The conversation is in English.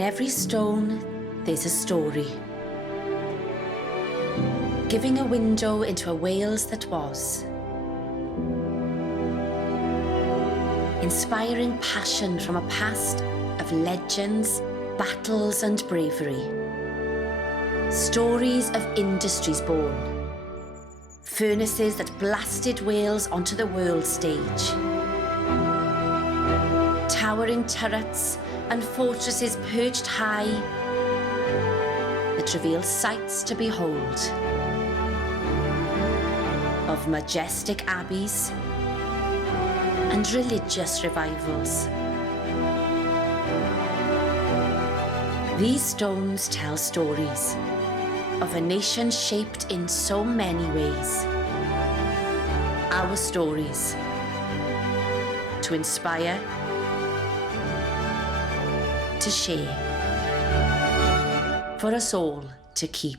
In every stone, there's a story. Giving a window into a Wales that was. Inspiring passion from a past of legends, battles and bravery. Stories of industries born. Furnaces that blasted Wales onto the world stage. Towering turrets and fortresses perched high that reveal sights to behold. Of majestic abbeys and religious revivals. These stones tell stories of a nation shaped in so many ways. Our stories to inspire, to share, for us all to keep.